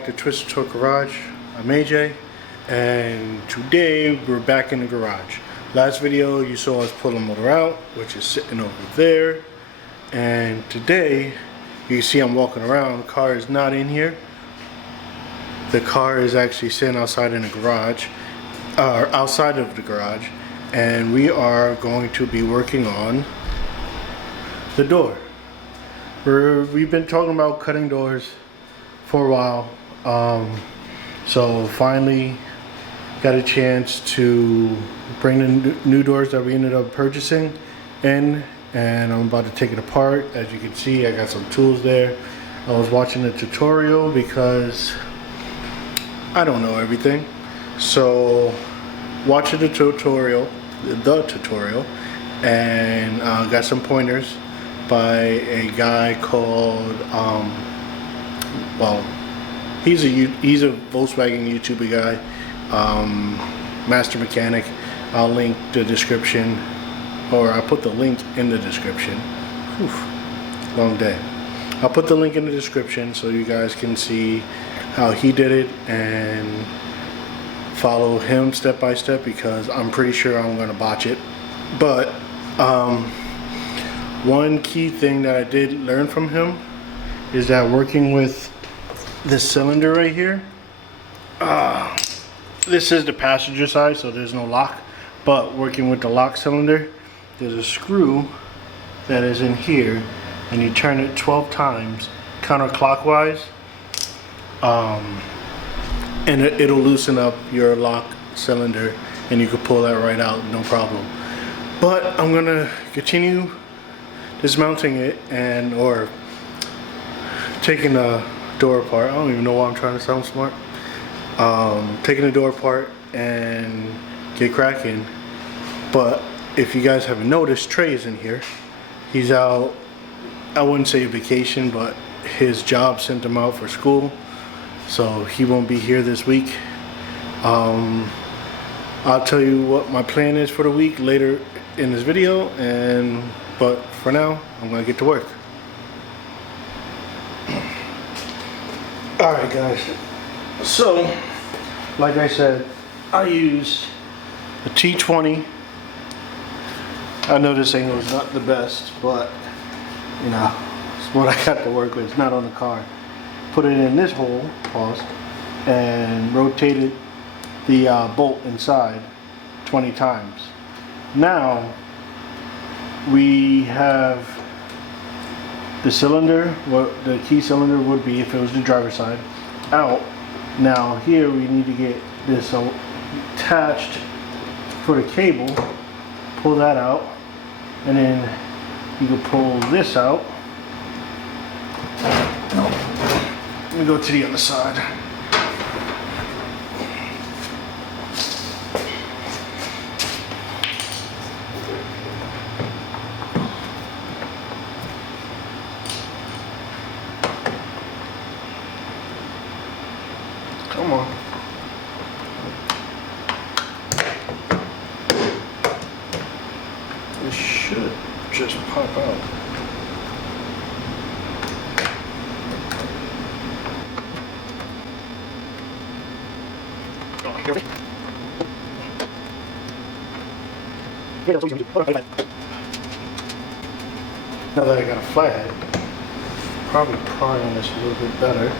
back to Twisted Torque Garage. I'm AJ, and today we're back in the garage. Last video you saw us pull the motor out, which is sitting over there, and today you can see I'm walking around. The car is not in here. The car is actually sitting outside in the garage, or outside of the garage, and we are going to be working on the door. We've been talking about cutting doors for a while, so finally got a chance to bring the new doors that we ended up purchasing in, and I'm about to take it apart. As you can see, I got some tools there. I was watching the tutorial because I don't know everything, so watching the tutorial, and got some pointers by a guy called well, he's a Volkswagen YouTuber guy, Master Mechanic. I'll link the description, or I'll put the link in the description. Whew, long day. I'll put the link in the description so you guys can see how he did it and follow him step by step, because I'm pretty sure I'm gonna botch it. But one key thing that I did learn from him is that working with this cylinder right here, this is the passenger side, so there's no lock, but working with the lock cylinder, there's a screw that is in here, and you turn it 12 times counterclockwise, and it'll loosen up your lock cylinder, and you can pull that right out, no problem. But I'm gonna continue dismounting it or taking the door apart. I don't even know why I'm trying to sound smart. Taking the door apart and get cracking. But if you guys haven't noticed, Trey is in here. He's out, I wouldn't say vacation, but his job sent him out for school, so he won't be here this week. I'll tell you what my plan is for the week later in this video, but for now, I'm gonna get to work. Alright guys, so like I said, I use a T20. I know this angle is not the best, but you know, it's what I got to work with. It's not on the car. Put it in this hole, pause, and rotated the bolt inside 20 times. Now we have the cylinder, what the key cylinder would be if it was the driver's side, out. Now here we need to get this attached for the cable. Pull that out, and then you can pull this out. Let me go to the other side. Come on. This should just pop out. Now that I got a flathead, probably prying this a little bit better.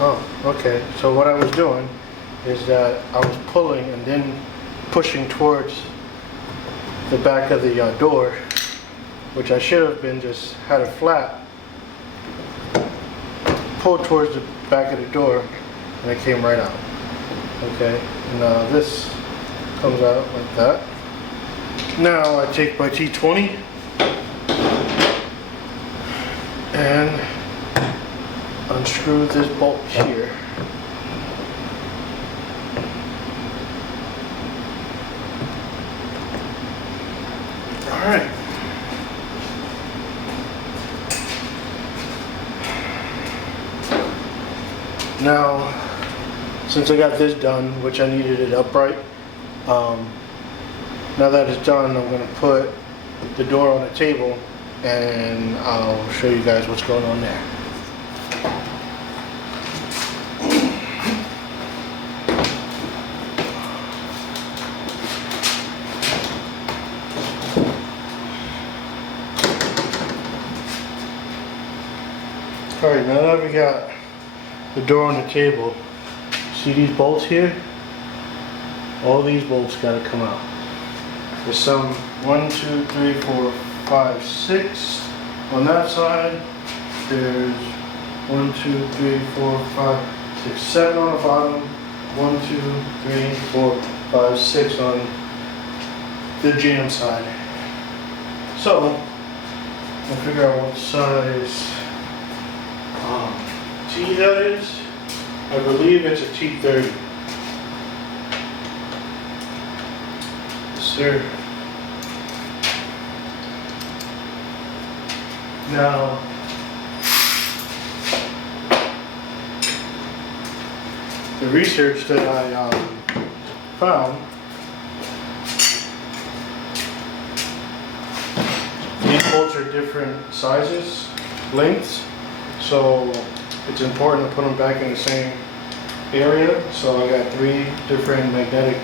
Oh, okay. So what I was doing is that I was pulling and then pushing towards the back of the door, which I should have been just had it flat, pulled towards the back of the door, and it came right out. Okay, now this comes out like that. Now I take my T20 and unscrew this bolt here. Alright. Now, since I got this done, which I needed it upright, now that it's done, I'm going to put the door on the table and I'll show you guys what's going on there. Alright, now that we got the door on the table, see these bolts here? All these bolts gotta come out. There's some 1, 2, 3, 4, 5, 6 on that side. There's 1, 2, 3, 4, 5, 6, 7 on the bottom. 1, 2, 3, 4, 5, 6 on the jam side. So, we'll figure out what size T that is. I believe it's a T30. Yes, sir. Now, the research that I found, these bolts are different sizes, lengths, so it's important to put them back in the same area. So I got 3 different magnetic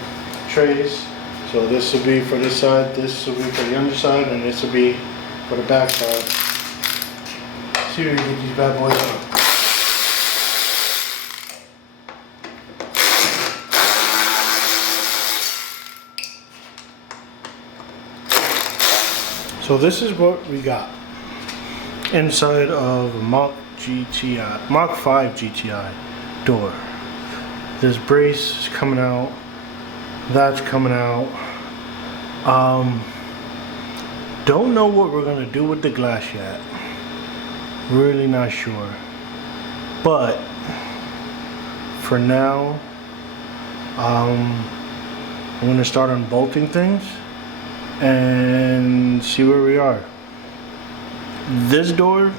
trays. So this will be for this side, this will be for the underside, and this will be for the back side. Let's see if we can get these bad boys up. So this is what we got inside of MK5 GTI door. This brace is coming out, that's coming out. Don't know what we're gonna do with the glass yet. Really not sure. But for now, I'm gonna start unbolting things and see where we are. This door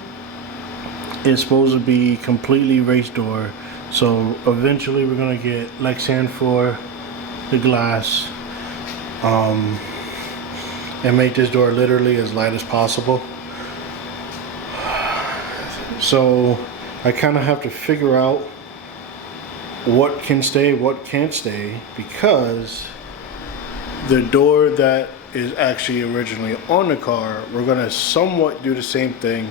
is supposed to be completely race door, so eventually we're gonna get Lexan for the glass and make this door literally as light as possible. So I kind of have to figure out what can stay, what can't stay, because the door that is actually originally on the car, we're gonna somewhat do the same thing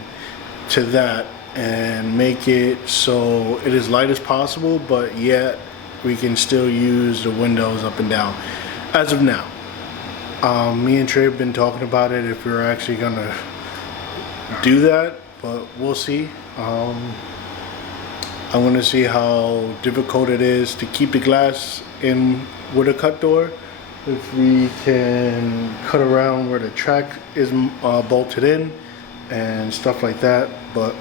to that and make it so it is light as possible, but yet we can still use the windows up and down as of now. Me and Trey have been talking about it, if we're actually gonna do that, but we'll see. I want to see how difficult it is to keep the glass in with a cut door. If we can cut around where the track is bolted in and stuff like that, but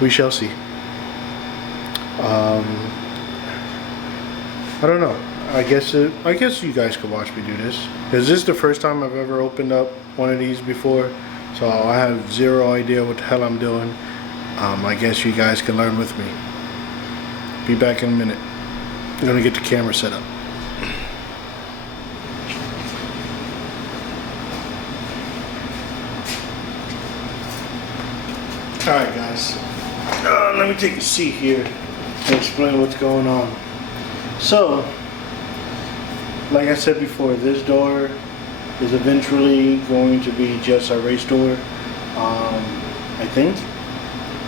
we shall see. I don't know. I guess you guys could watch me do this. Is this the first time I've ever opened up one of these before? So I have zero idea what the hell I'm doing. I guess you guys can learn with me. Be back in a minute. I'm gonna get the camera set up. Alright guys, let me take a seat here and explain what's going on. So, like I said before, this door is eventually going to be just a race door, I think.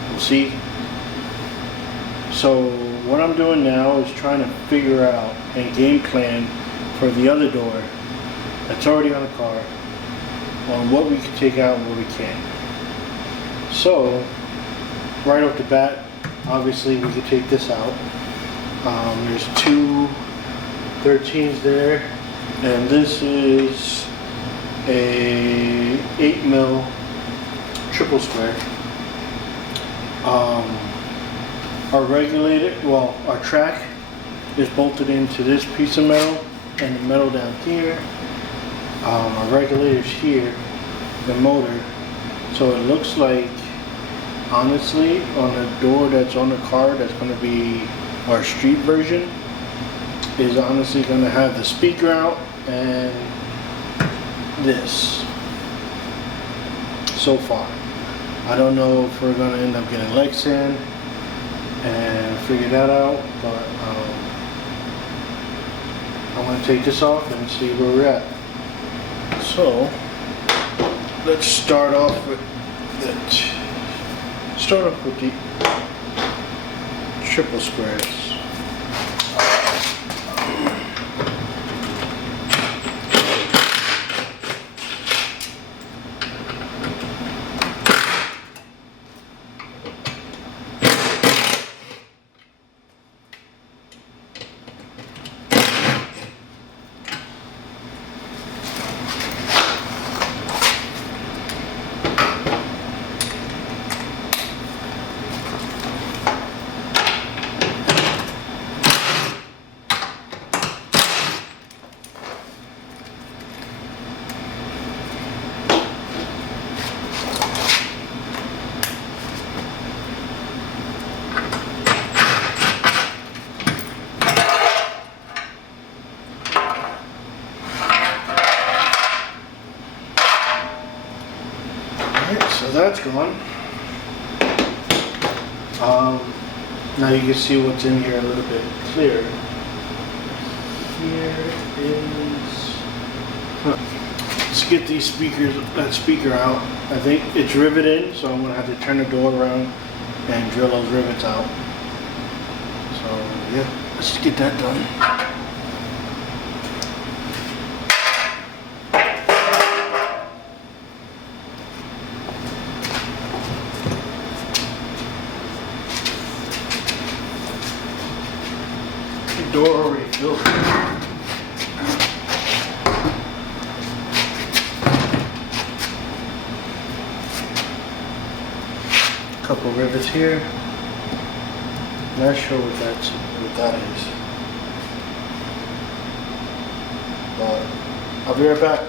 We'll see. So what I'm doing now is trying to figure out and game plan for the other door that's already on the car on what we can take out and what we can't. So right off the bat, obviously we could take this out. There's 2 13s there, and this is a 8mm triple square. Our regulator, well, our track is bolted into this piece of metal and the metal down here. Our regulator's here, the motor. So it looks like, honestly, on the door that's on the car, that's going to be our street version, is honestly going to have the speaker out and this so far. I don't know if we're gonna end up getting legs in and figure that out, but I'm gonna take this off and see where we're at. So let's start off with the triple squares. So that's gone. Now you can see what's in here a little bit clearer. Here is. Let's get these speakers, that speaker out. I think it's riveted, so I'm gonna have to turn the door around and drill those rivets out. So yeah, let's just get that done. Door already filled. Couple rivets here. Not sure what that is, but I'll be right back.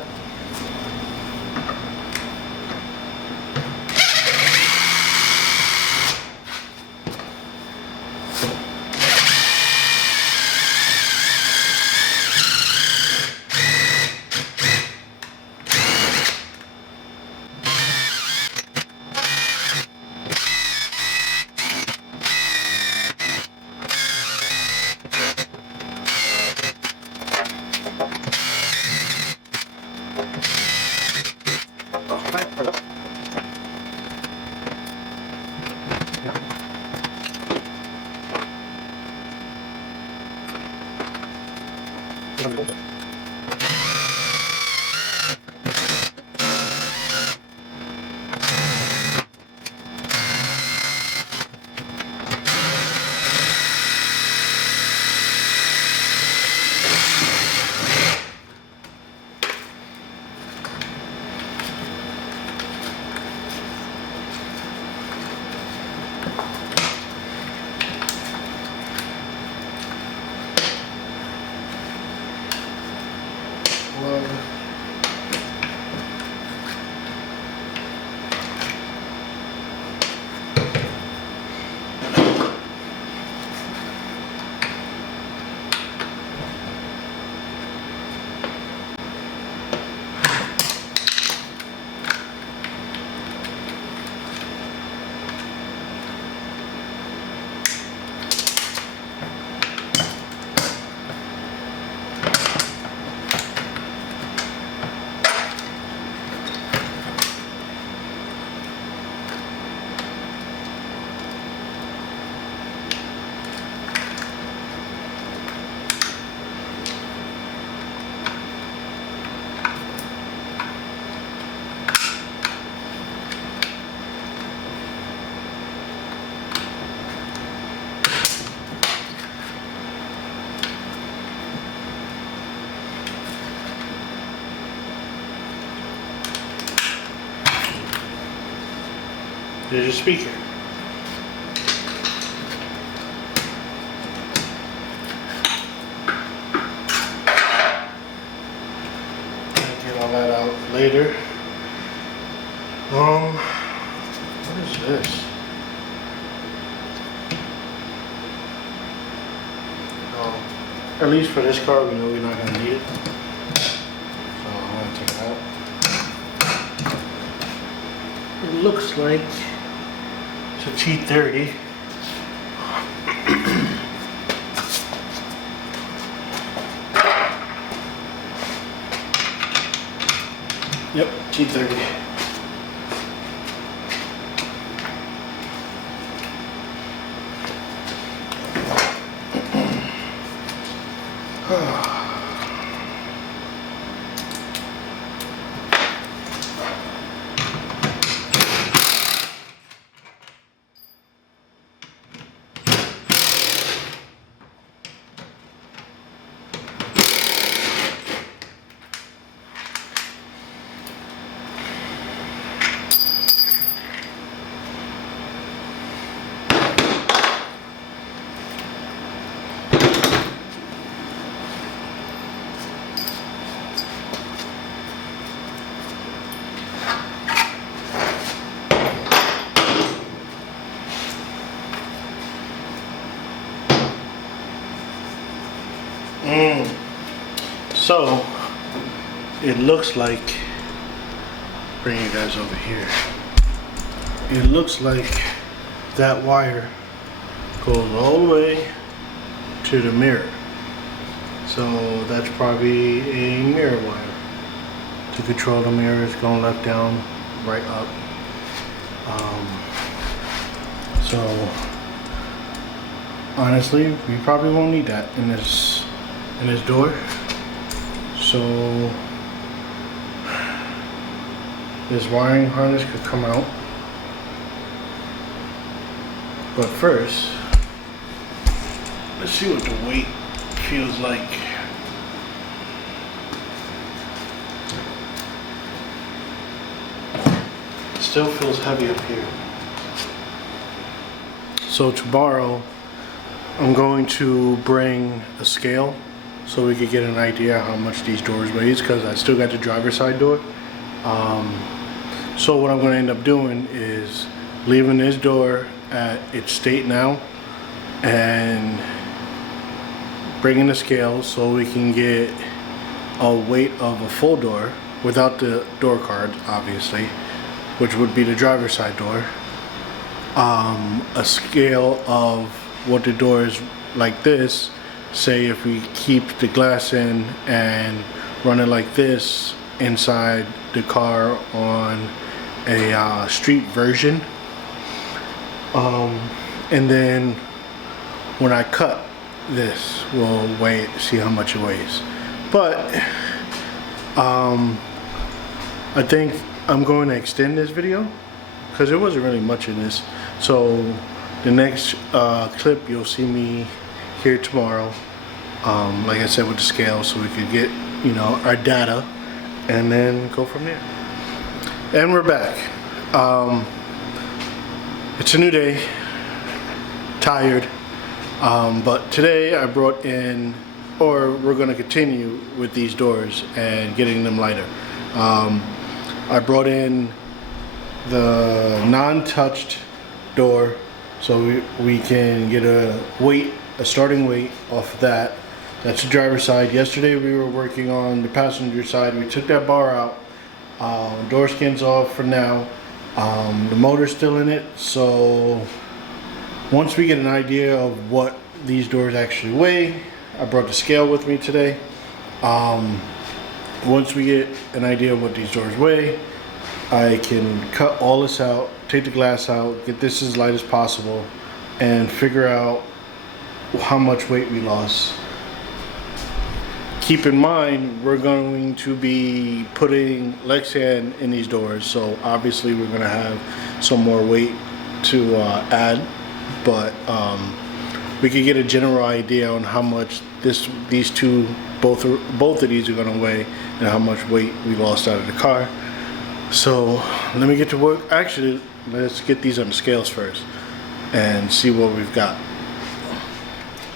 There's your speaker. I'll get all that out later. What is this? At least for this car, we know we're not going to need it. So I'm going to take it out. looks like it's a T30. Yep, T30. So it looks like, bring you guys over here. It looks like that wire goes all the way to the mirror. So that's probably a mirror wire to control the mirrors going left, down, right, up. So honestly, we probably won't need that in this door. So this wiring harness could come out, but first let's see what the weight feels like. It still feels heavy up here. So tomorrow I'm going to bring a scale so we could get an idea how much these doors weigh, because I still got the driver's side door. So what I'm going to end up doing is leaving this door at its state now and bringing the scale so we can get a weight of a full door without the door card, obviously, which would be the driver's side door. A scale of what the door is like this. Say if we keep the glass in and run it like this inside the car on a street version, and then when I cut this, we'll weigh it, see how much it weighs. But I think I'm going to extend this video because there wasn't really much in this. So the next clip you'll see me here tomorrow, like I said, with the scale, so we could get, you know, our data and then go from there. And we're back. It's a new day, tired, but today I brought in, or we're going to continue with these doors and getting them lighter. I brought in the non-touched door so we can get a weight, a starting weight off of that. That's the driver's side. Yesterday we were working on the passenger side. We took that bar out. Door skin's off for now. The motor's still in it. So once we get an idea of what these doors actually weigh, I brought the scale with me today. Once we get an idea of what these doors weigh, I can cut all this out, take the glass out, get this as light as possible, and figure out how much weight we lost. Keep in mind, we're going to be putting Lexan in these doors, so obviously we're going to have some more weight to add, but we could get a general idea on how much these two, both of these are going to weigh, and how much weight we lost out of the car. So let me get to work. Actually, let's get these on the scales first and see what we've got.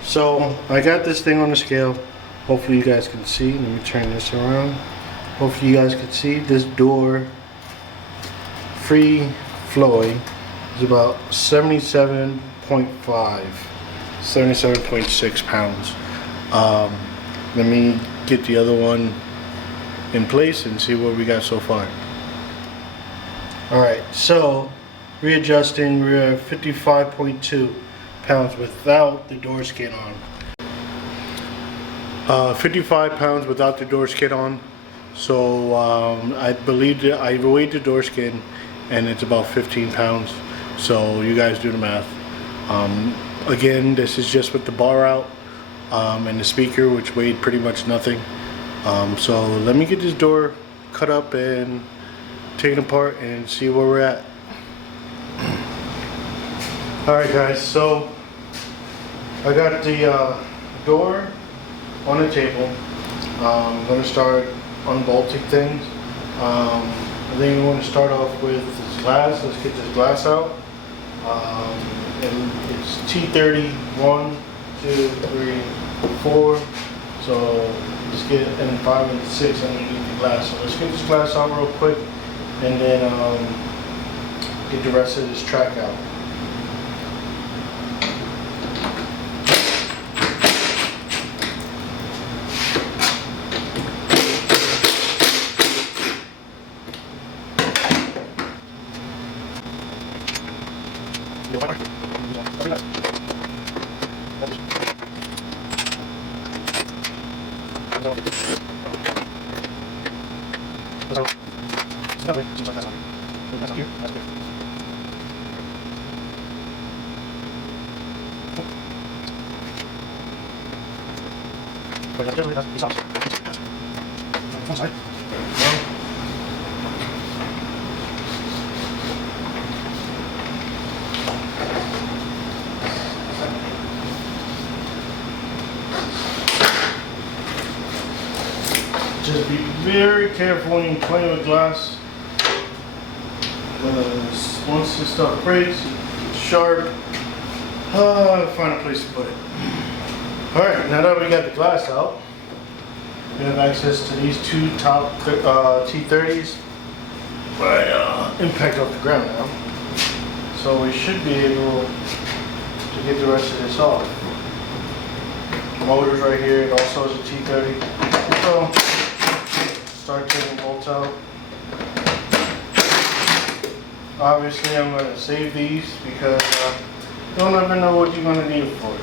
So I got this thing on the scale. Hopefully you guys can see. Let me turn this around. Hopefully you guys can see this door free flowing is about 77.5, 77.6 pounds. Let me get the other one in place and see what we got so far. Alright, so readjusting, we're at 55.2 pounds without the door skid on. 55 pounds without the door skid on. So I believe that I weighed the door skid and it's about 15 pounds. So you guys do the math. Again, this is just with the bar out and the speaker, which weighed pretty much nothing. So let me get this door cut up and taken apart and see where we're at. Alright guys, so I got the door on the table. I'm going to start unbolting things. I think we want to start off with this glass. Let's get this glass out. And it's T30, 1, 2, 3, 4. So let's get, and 5 and 6 underneath the glass. So let's get this glass out real quick and then get the rest of this track out. Just be very careful when you're playing with glass, because once this stuff breaks, it's sharp. Find a place to put it. Alright, now that we got the glass out, we have access to these two top T30s, but impact off the ground now. So we should be able to get the rest of this off. The motor's right here, it also is a T30. So start taking bolts out. Obviously I'm going to save these because you don't ever know what you're going to need it for.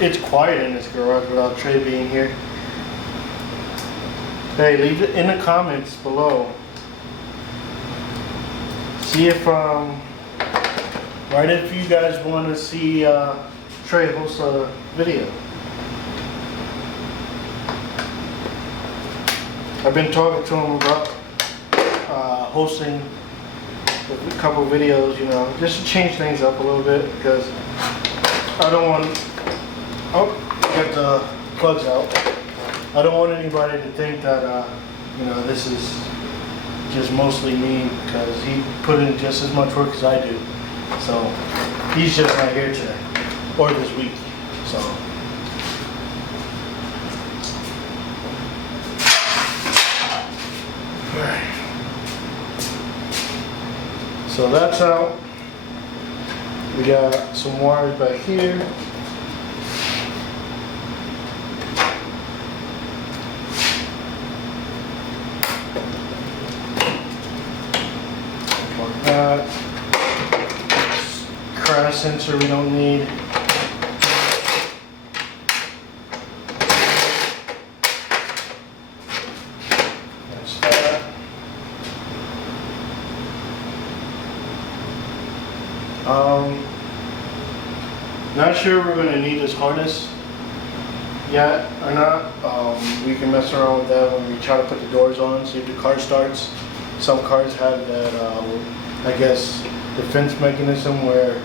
It's quiet in this garage without Trey being here. Hey, leave it in the comments below. See if write if you guys want to see Trey host a video. I've been talking to him about hosting a couple videos, you know, just to change things up a little bit, because I don't want. Oh, got the plugs out. I don't want anybody to think that, you know, this is just mostly me, because he put in just as much work as I do. So, he's just not here today, or this week, so. Alright. So that's out. We got some wires back here. Crash sensor we don't need. That's that. Not sure we're going to need this harness yet or not. We can mess around with that when we try to put the doors on, see if the car starts. Some cars have that, I guess, defense mechanism where,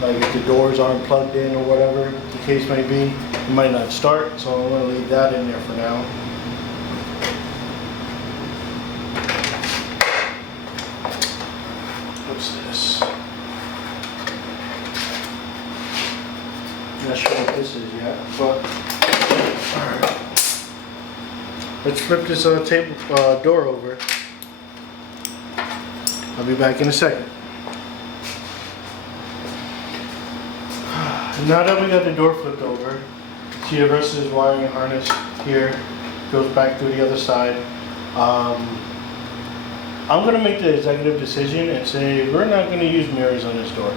like, if the doors aren't plugged in or whatever the case may be, it might not start. So I'm going to leave that in there for now. What's this? let's flip this table door over. I'll be back in a second. Now that we got the door flipped over, see the rest of this wiring harness here goes back through the other side. I'm going to make the executive decision and say we're not going to use mirrors on this door.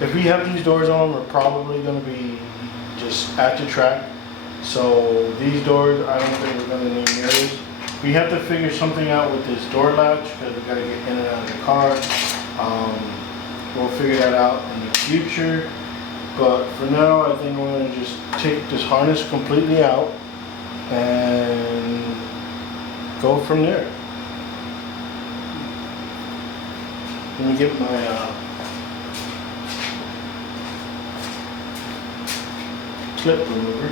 If we have these doors on, we're probably going to be just at the track. So these doors, I don't think we're going to need mirrors. We have to figure something out with this door latch because we got to get in and out of the car. We'll figure that out in the future. But for now, I think we're going to just take this harness completely out and go from there. Let me get my clip remover.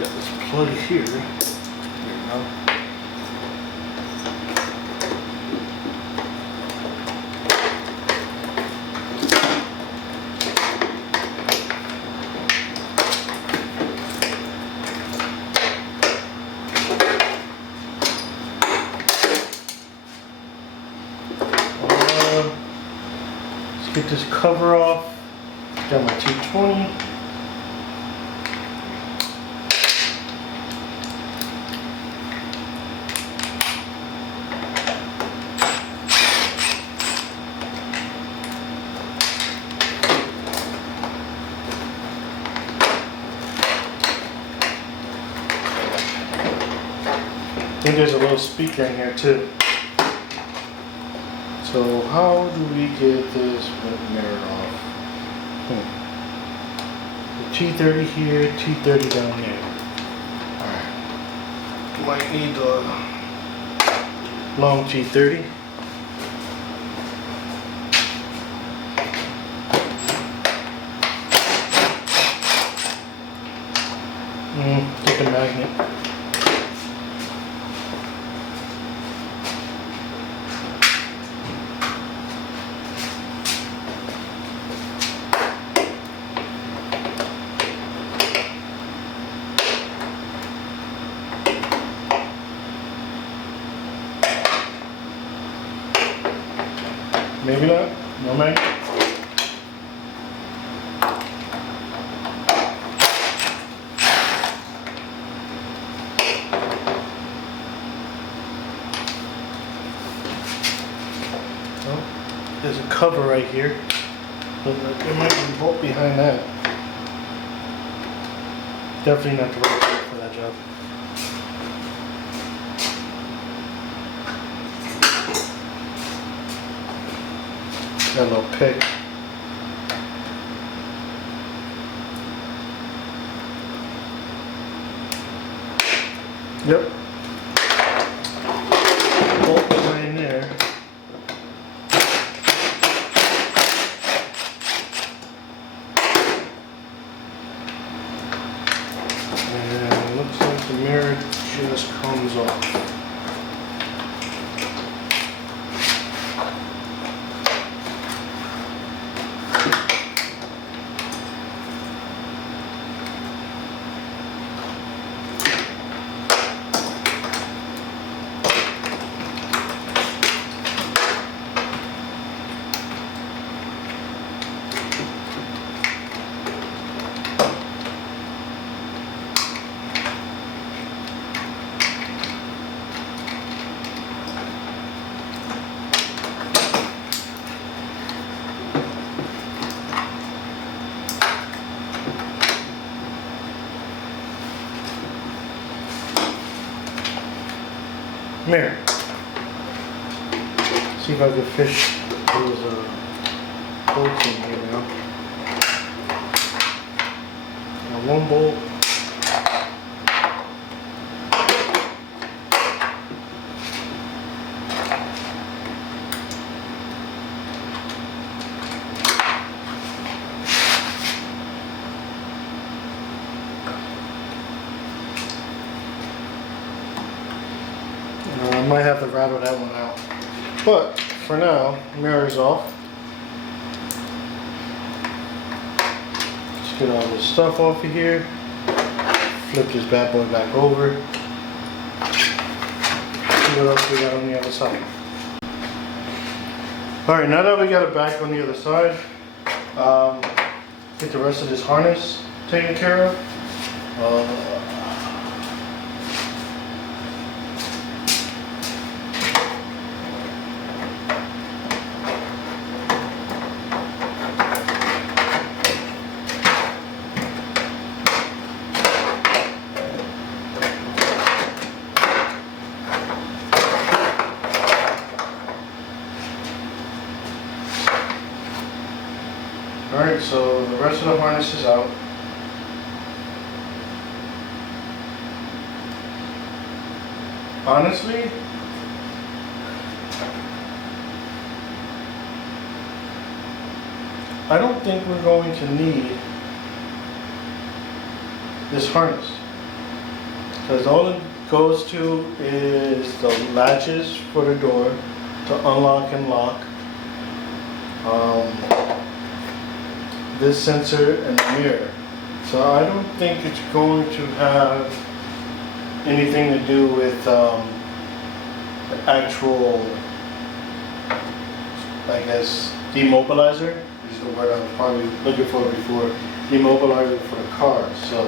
Got this plug here. There we go. Let's get this cover off. Got my 220. I think there's a little speaker in here too. So how do we get this mirror off? The T30 here, T30 down there. Alright. Might need the long T30. Get the magnet. Maybe not. No magnet. Well, there's a cover right here. But there might be a bolt behind that. Definitely not the right bolt for that job. Got a little pick. Yep. Bolt behind there. And it looks like the mirror just comes off. here. See if I can fish those bolts in here now. Now one bolt. I might have to rattle that one out. But for now, mirror is off. Just get all this stuff off of here. Flip this bad boy back over. See what else we got on the other side. Alright, now that we got it back on the other side, get the rest of this harness taken care of. Alright, so the rest of the harness is out. Honestly, I don't think we're going to need this harness, because all it goes to is the latches for the door to unlock and lock. This sensor and the mirror. So I don't think it's going to have anything to do with the actual, I guess, demobilizer is the word I was probably looking for before. Demobilizer for the car. So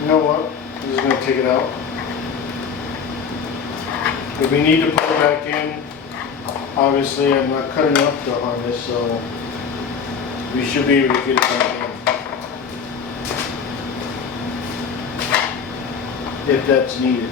you know what? I'm just going to take it out. If we need to put it back in, obviously I'm not cutting up the harness, so we should be able to get it back in if that's needed.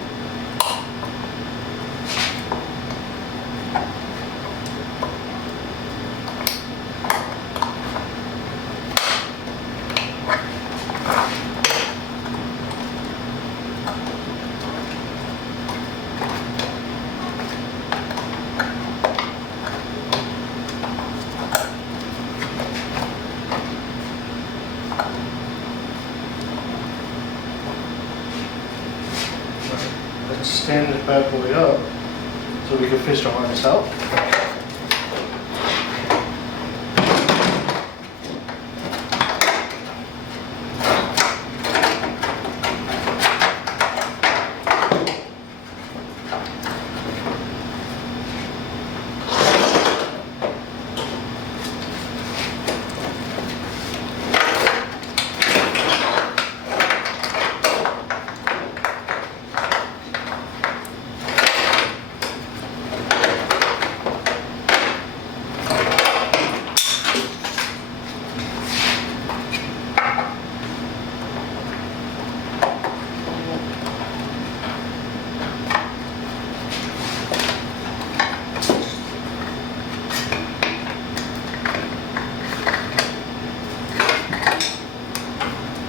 Let's stand this bad boy up so we can fish the harness out.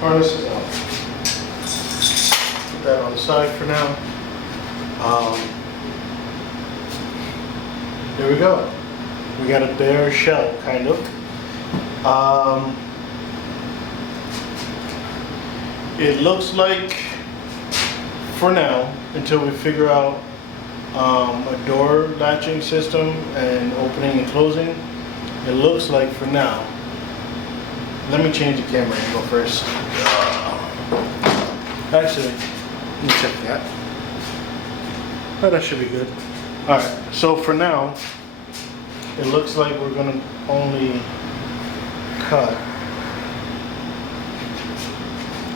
Harness is out. Put that on the side for now. There we go. We got a bare shell, kind of. It looks like, for now, until we figure out a door latching system and opening and closing, it looks like for now. Let me change the camera angle first. Actually, let me check that. Oh, that should be good. Alright, so for now, it looks like we're going to only cut.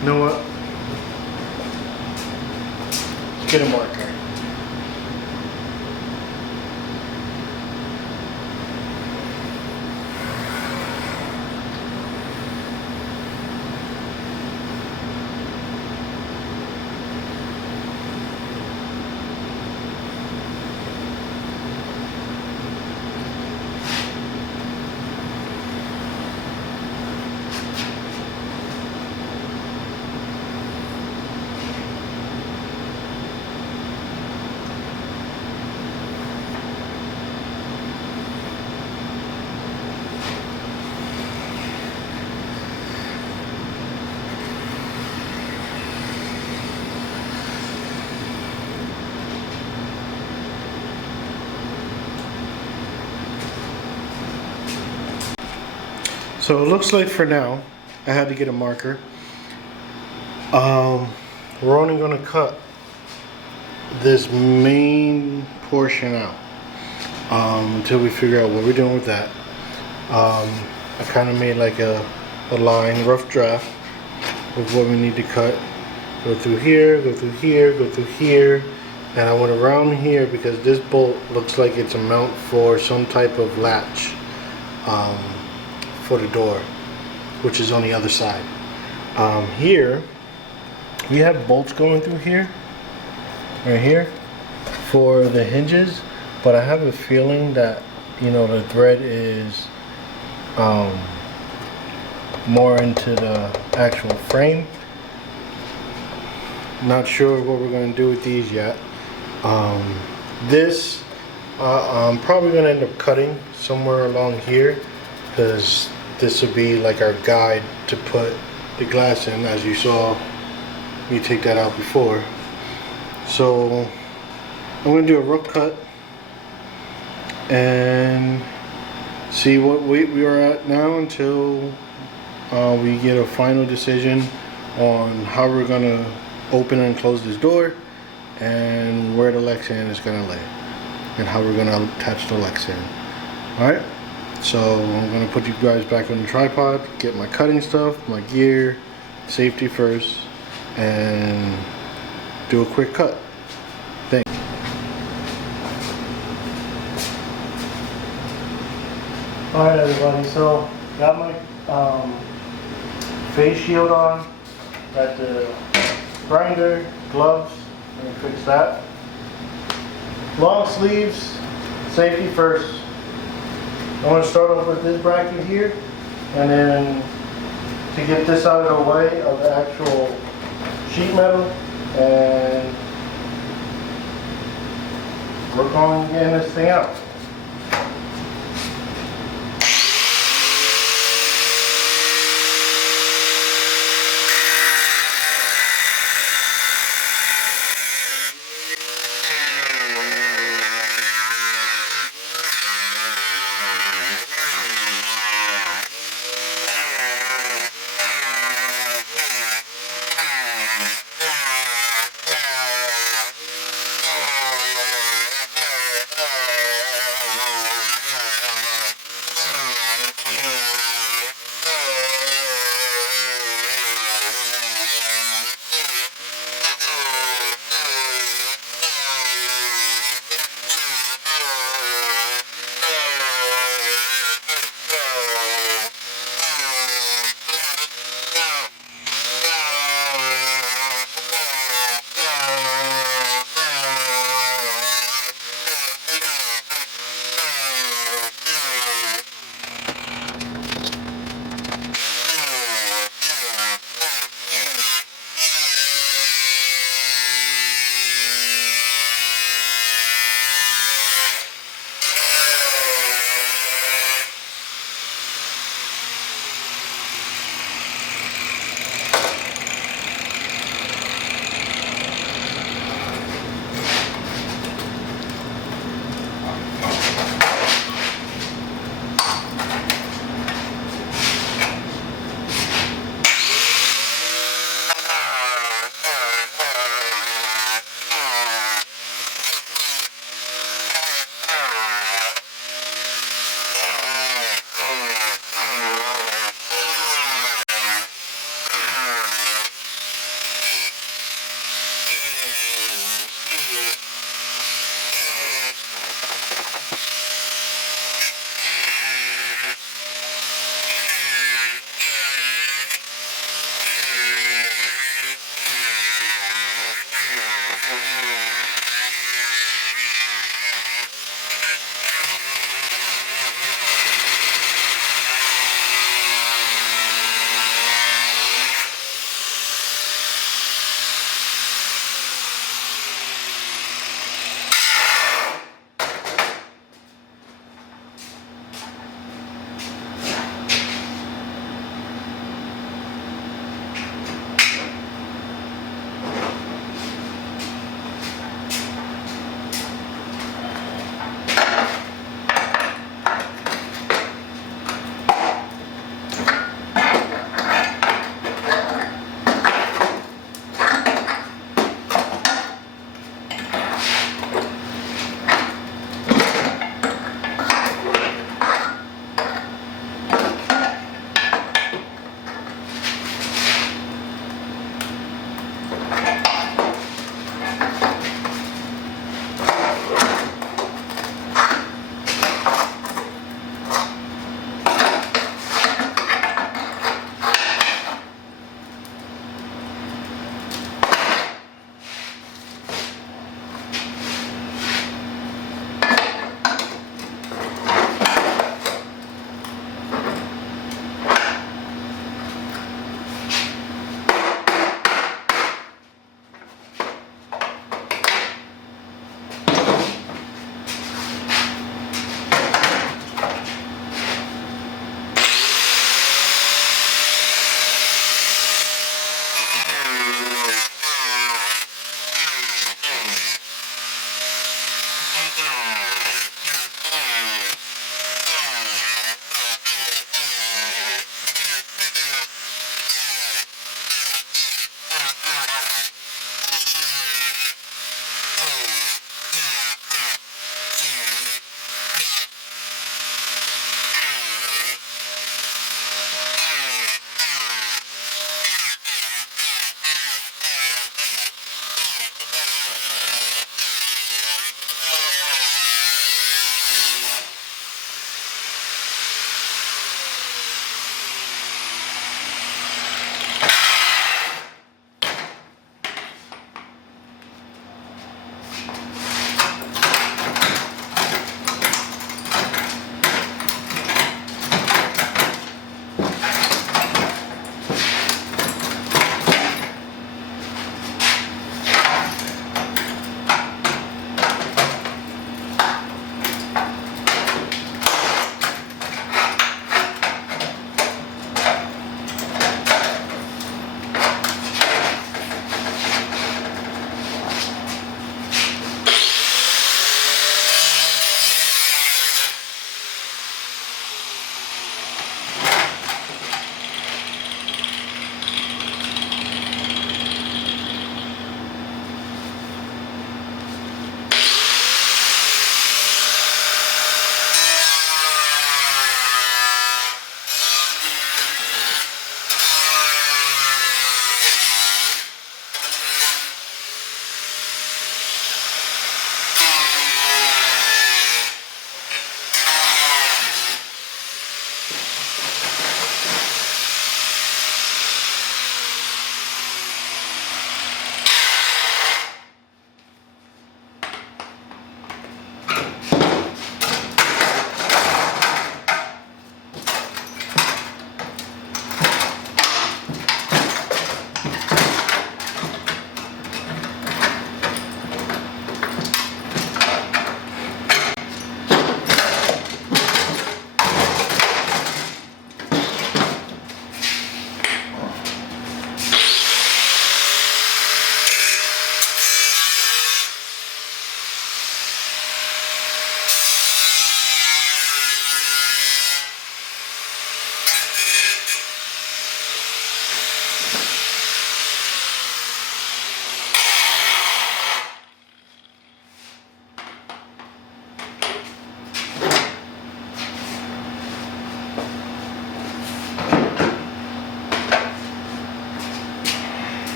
You know what? Let's get a marker. So it looks like for now, I had to get a marker. We're only going to cut this main portion out until we figure out what we're doing with that. I kind of made like a line, rough draft of what we need to cut. Go through here, go through here, go through here, and I went around here because this bolt looks like it's a mount for some type of latch for the door, which is on the other side. Here we have bolts going through here, right here, for the hinges, but I have a feeling that, you know, the thread is more into the actual frame. Not sure what we're going to do with these yet. This I'm probably going to end up cutting somewhere along here, because this will be like our guide to put the glass in, as you saw me take that out before. So I'm going to do a rough cut and see what weight we are at now until we get a final decision on how we're going to open and close this door and where the Lexan is going to lay and how we're going to attach the Lexan. Alright, so I'm going to put you guys back on the tripod, get my cutting stuff, my gear, safety first, and do a quick cut. Thanks. Alright everybody, so got my face shield on, got the grinder, gloves, let me fix that. Long sleeves, safety first. I'm going to start off with this bracket here, and then to get this out of the way of the actual sheet metal, and work on getting this thing out.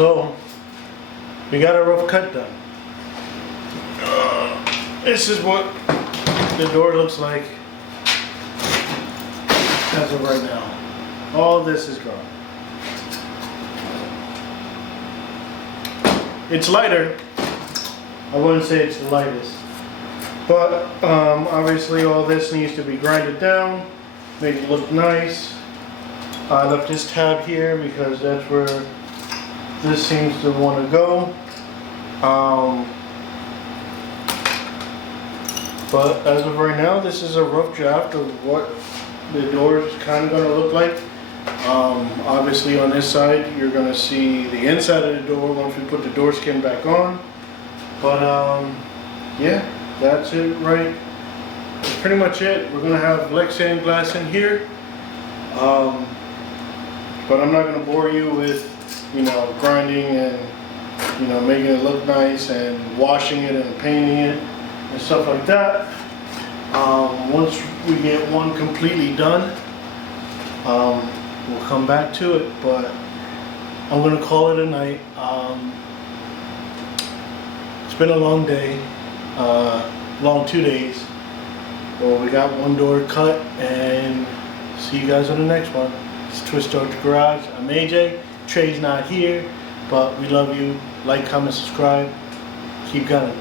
So we got a rough cut done. This is what the door looks like as of right now. All this is gone. It's lighter. I wouldn't say it's the lightest, but obviously all this needs to be grinded down, make it look nice. I left this tab here because that's where this seems to want to go. But as of right now, this is a rough draft of what the door is kind of going to look like. Obviously on this side, you're going to see the inside of the door once we put the door skin back on. But yeah, that's it, right? That's pretty much it. We're going to have Lexan glass in here. But I'm not going to bore you with, you know, grinding and, you know, making it look nice and washing it and painting it and stuff like that. Once we get one completely done, we'll come back to it, but I'm gonna call it a night. It's been a long day, long 2 days. Well, we got one door cut, and see you guys on the next one. It's Twist Dog Garage. I'm AJ. Trey's not here, but we love you. Like, comment, subscribe. Keep gunning.